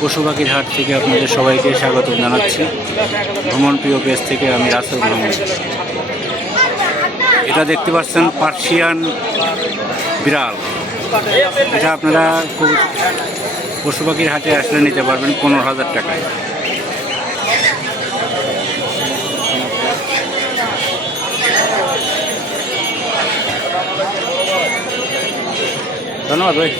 পশু পাখির হাট থেকে আপনাদের সবাইকে স্বাগত জানাচ্ছি। ভ্রমণ প্রিয় পেজ থেকে আমি রাসেল মোহাম্মদ। এটা দেখতে পাচ্ছেন পার্সিয়ান বিড়াল। এটা আপনারা পশু পাখির হাটে আসলে নিতে পারবেন পনেরো হাজার টাকায়। ধন্যবাদ ভাই।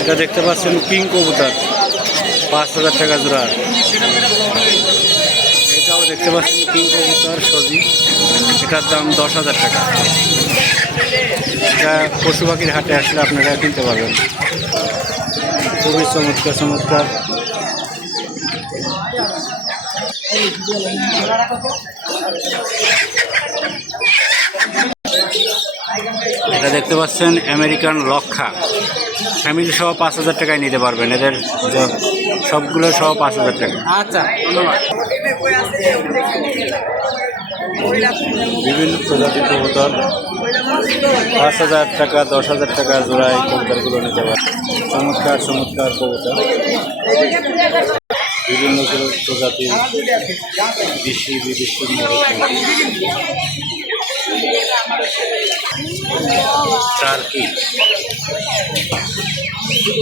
এটা দেখতে পাচ্ছেন কিং কবুতর পাঁচ হাজার টাকা জোড়া। এটাও দেখতে পাচ্ছেন কিং কবুতর সজি এটার দাম দশ হাজার টাকা। এটা পশু পাখির হাটে আসলে আপনারা কিনতে পারবেন। খুবই চমৎকার চমৎকার। এটা দেখতে পাচ্ছেন আমেরিকান লক্ষা ফ্যামিলি সহ পাঁচ হাজার টাকায় নিতে পারবেন। এদের সবগুলো সহ পাঁচ হাজার টাকা। আচ্ছা ধন্যবাদ। বিভিন্ন প্রজাতির কবুতর। পাঁচ হাজার টাকা দশ হাজার টাকা জোড়ায় কবুতরগুলো নিতে পারে চমৎকার চমৎকার কবুতর। বিভিন্ন প্র- প্রজাতির দেশি বিদেশি টার্কি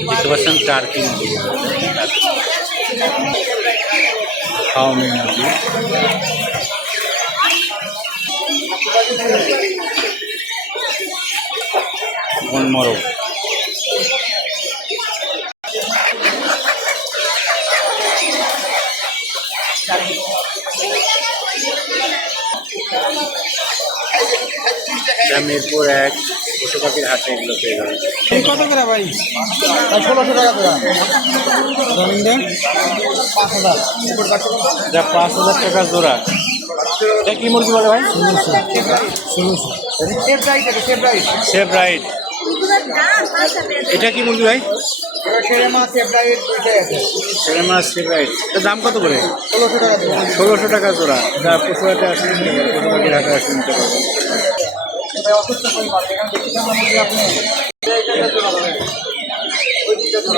দেখতে পাচ্ছেন টার্কি খাওয়ামি মুরগি বন মিরপুর এক পশু পাখির হাটে এগুলো পেয়ে কত করে ভাই? ষোলোশো টাকা করে পাঁচ হাজার। এটা পাঁচ হাজার টাকা জোড়া। এটা কি মুরগি বলে ভাই? সেফ রাইট এটা সেফ রাইট সেফ রাইট এটা কি মুরগি ভাই? সেরে মাছ সেফ রাইট। আছে সেরা মাছ সেফ রাইট এটার দাম কত করে? ষোলোশো টাকা ষোলোশো টাকা জোড়া। এটা পশু হাটে আসলে নিতে পারবেন পশু পাখির হাটে নিতে পারবেন অসুস্থ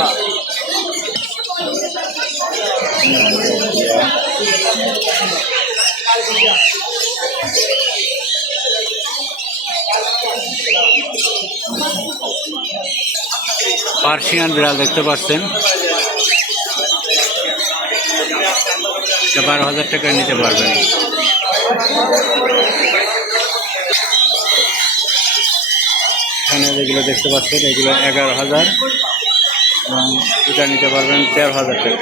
পার্সিয়ান বিড়াল দেখতে পাচ্ছেন। বারো হাজার টাকা নিতে পারবেন। এখানে যেগুলো দেখতে পাচ্ছেন, এগুলো এগারো হাজার। এবং এটা নিতে পারবেন তেরো হাজার টাকা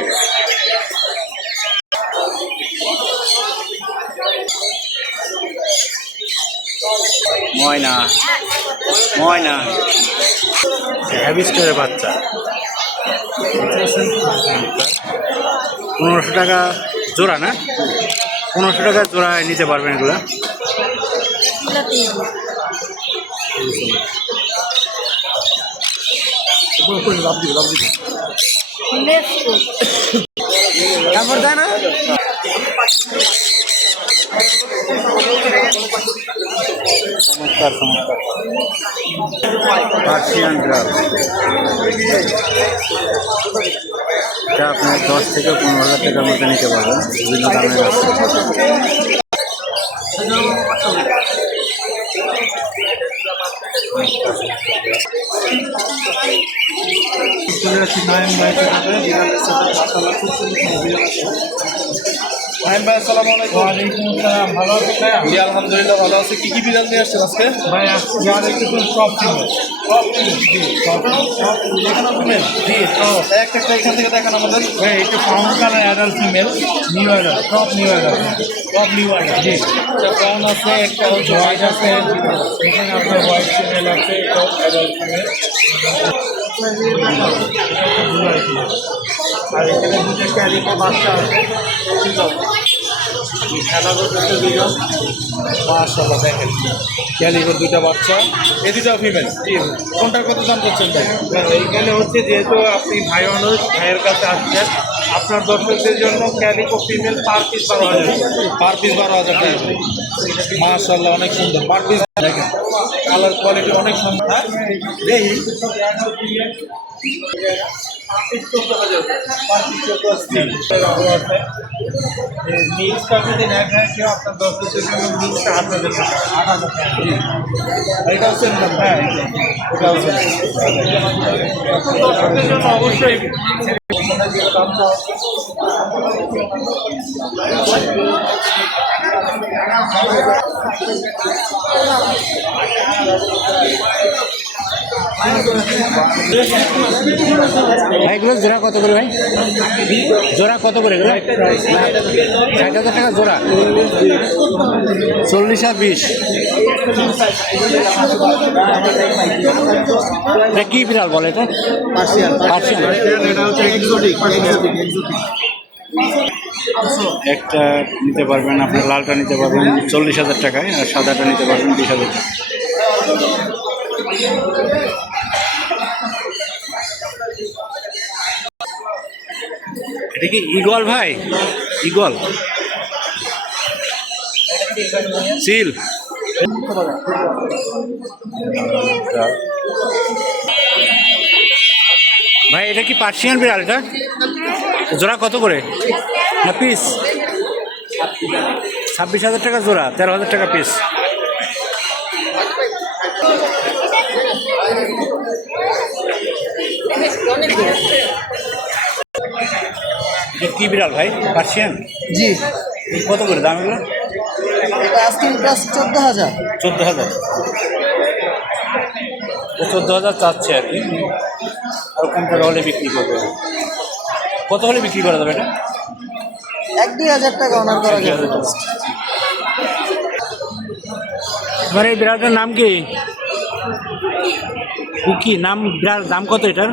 ময়না। ময়না। হ্যাভিস্টারের বাচ্চা। পনেরোশো টাকা জোড়া না? পনেরোশো টাকা জোড়ায় নিতে পারবেন এগুলো। তারপর দেয় না? চমৎকার চমৎকার পার্সিয়ান বিড়াল এটা আপনার দশ থেকে পনেরো হাজার টাকার মধ্যে নিতে পারবেন, বিভিন্ন দামের আছে। খুব সুন্দর সুন্দর আছে ভাই আসসালামু আলাইকুম। ওয়ালাইকুম আসসালাম। ভালো আছেন ভাই জি আলহামদুলিল্লাহ ভালো আছে। কি কি বিড়াল নিয়ে আসছেন আজকে? ভাই আজকে আর একটু সব ছিল। সব সব সব এখানে ফিমেল জি তো একটা একটা এখান থেকে দেখান আমাদের। ভাই একটু found colour adult female new adult সব নিউ অ্যাডাল্ট সব নিউ আইটেম জি। একটা ব্রাউন আছে একটা হোয়াইট আছে এখানে আপনার হোয়াইট ফিমেল আছে অ্যাডাল্ট ফিমেল আর এখানে দুটো ক্যারিকো বাচ্চা আছে খেলা দুজন মাশাআল্লাহ দেখেন ক্যালিগোর দুইটা বাচ্চা এই দুটাও ফিমেল কোনটার কত দাম করছেন ভাই এইখানে হচ্ছে যেহেতু আপনি ভাই মানুষ ভাইয়ের কাছে আসছেন আপনার দর্শকদের জন্য ক্যালিকো ফিমেল পার পিস বারো হাজার পার পিস বারো হাজার টাকা মাশাআল্লাহ, অনেক সুন্দর। পার পিস দেখেন। কালার কোয়ালিটি অনেক সুন্দর। হ্যাঁ? দেখি মিক্সটা যদি না খায় কেউ আপনার দর্শকদের জন্য মিক্সটা আট হাজার আট হাজার এটাও সেম দাম হ্যাঁ এটাও সেম দর্শকদের জন্য অবশ্যই। ভাই এগুলো জোড়া কত করে ভাই? জোড়া কত করে এগুলো? ষাট হাজার টাকা জোড়া। চল্লিশ আর বিশ। এটা কি বিড়াল বলে এটা? পার্সিয়ান। পার্সিয়ান এটা হচ্ছে এক্সোটিক এক্সোটিক এক্সোটিক একটা নিতে পারবেন, আপনার লালটা নিতে পারবেন চল্লিশ হাজার টাকায় আর সাদাটা নিতে পারবেন বিশ হাজার টাকা এটা কি ইগল ভাই? ইগল। সিল। ভাই, এটা কি পার্সিয়ান বিড়াল এটা? জোড়া কত করে? না পিস ছাব্বিশ হাজার টাকা জোড়া তেরো হাজার টাকা পিস কি বিড়াল ভাই? পার্সিয়ান? জি। কত করে দাম এগুলো? প্রাইস চোদ্দ হাজার। চোদ্দ হাজার। ও চোদ্দ হাজার চাচ্ছে আর কি। আর কম টাকা হলে বিক্রি করবে? কত হলে বিক্রি করা যাবে এটা? এক দুই হাজার টাকা অনার করা যাবে তোমার এই বিড়ালটার নাম কি? কুকি নাম বিড়াল দাম কত এটার?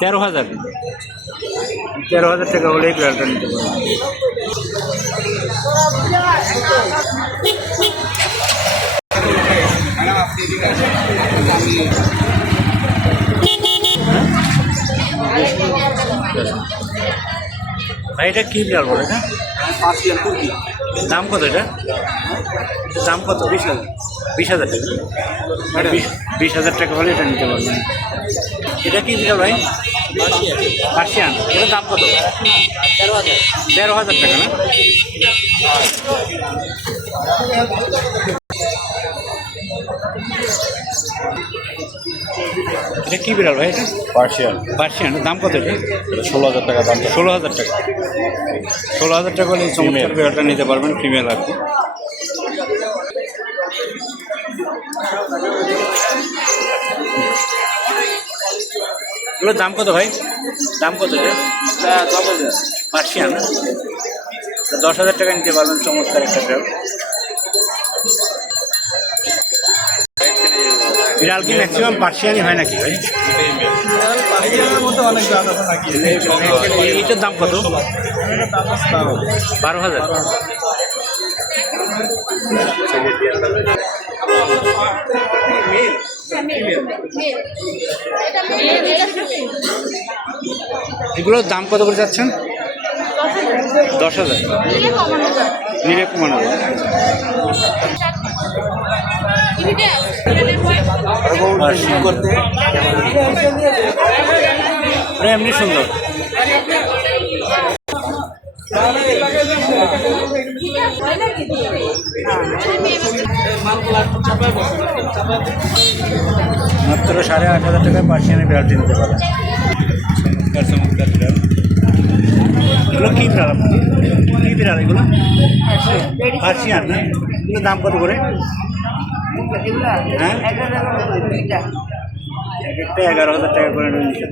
তেরো হাজার। তেরো হাজার টাকা হলে এই বিড়ালটা নিতে পারবে ভাই এটা কি বিড়াল বলে এটা? পার্সিয়ান তুর্কি দাম কত এটা? দাম কত? বিশ হাজার। বিশ হাজার টাকা। বিশ বিশ হাজার টাকা হলে এটা নিতে পারবেন। এটা কি বিড়াল ভাই? পার্সিয়ান এটার দাম কত? তেরো হাজার। তেরো হাজার টাকা না? এটা কি বিড়াল ভাই? এটা পার্সিয়ান। পার্সিয়ান দাম কত এটা? ষোলো হাজার টাকা দাম ষোলো হাজার টাকা। ষোলো হাজার টাকা হলে এই চমৎকার বিড়ালটা নিতে পারবেন ফিমেল আর কি। এগুলোর দাম কত ভাই? দাম কত এটা? পার্সিয়ান দশ হাজার টাকা নিতে পারবেন চমৎকার একটা বিড়াল। বিড়াল কি ম্যাক্সিমাম পার্সিয়ানই হয় নাকি? ভাই এইটার দাম কত? বারো হাজার। এগুলোর দাম কত করে যাচ্ছেন? দশ হাজার। নিলে কমানো করতে ওটা এমনি সুন্দর। মাত্র সাড়ে আট হাজার টাকায় পার্সিয়ানের বিড়ালটি নিতে পারে চমৎকার এগুলো কী বিড়াল কী বিড়াল এগুলো? পার্সিয়ান না? এগুলোর দাম কত করে? হ্যাঁ? এক একটা এগারো হাজার টাকা করে নিতে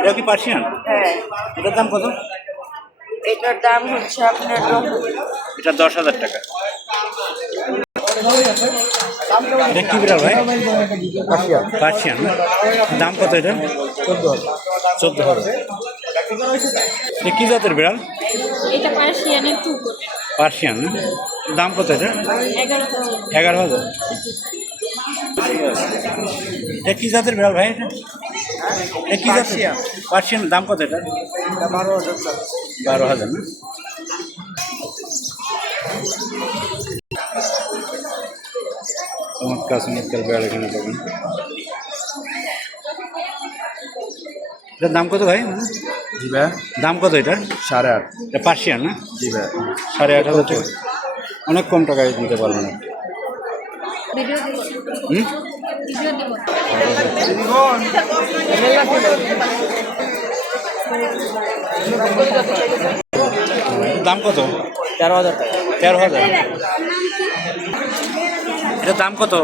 এটা কি পার্সিয়ান? হ্যাঁ। এটার দাম কত? এটার দাম হচ্ছে আপনার এটা দশ হাজার টাকা। এটা কি বিড়াল ভাই? পার্সিয়ান। না? দাম কত এটা? চোদ্দ হাজার। চোদ্দ হাজার এটা কি জাতের বিড়াল? এটা পার্সিয়ানের টু পার্সিয়ান দাম কত এটা? এগারো হাজার। এটা কি জাতের বিড়াল ভাই এটা? কি জাতের? পার্সিয়ান। দাম কত এটা? বারো হাজার বারো হাজার না? চমৎকার চমৎকার বিড়াল এখানে পাবেন এটার দাম কত ভাই? জি ভাই। দাম কত এটা? সাড়ে আট। এটা পার্সিয়ান না? জি ভাই। সাড়ে আট হাজার টাকা। অনেক কম টাকায় দিতে পারবেন দাম কত? তেরো হাজার টাকা। তেরো হাজার। এটার দাম কত?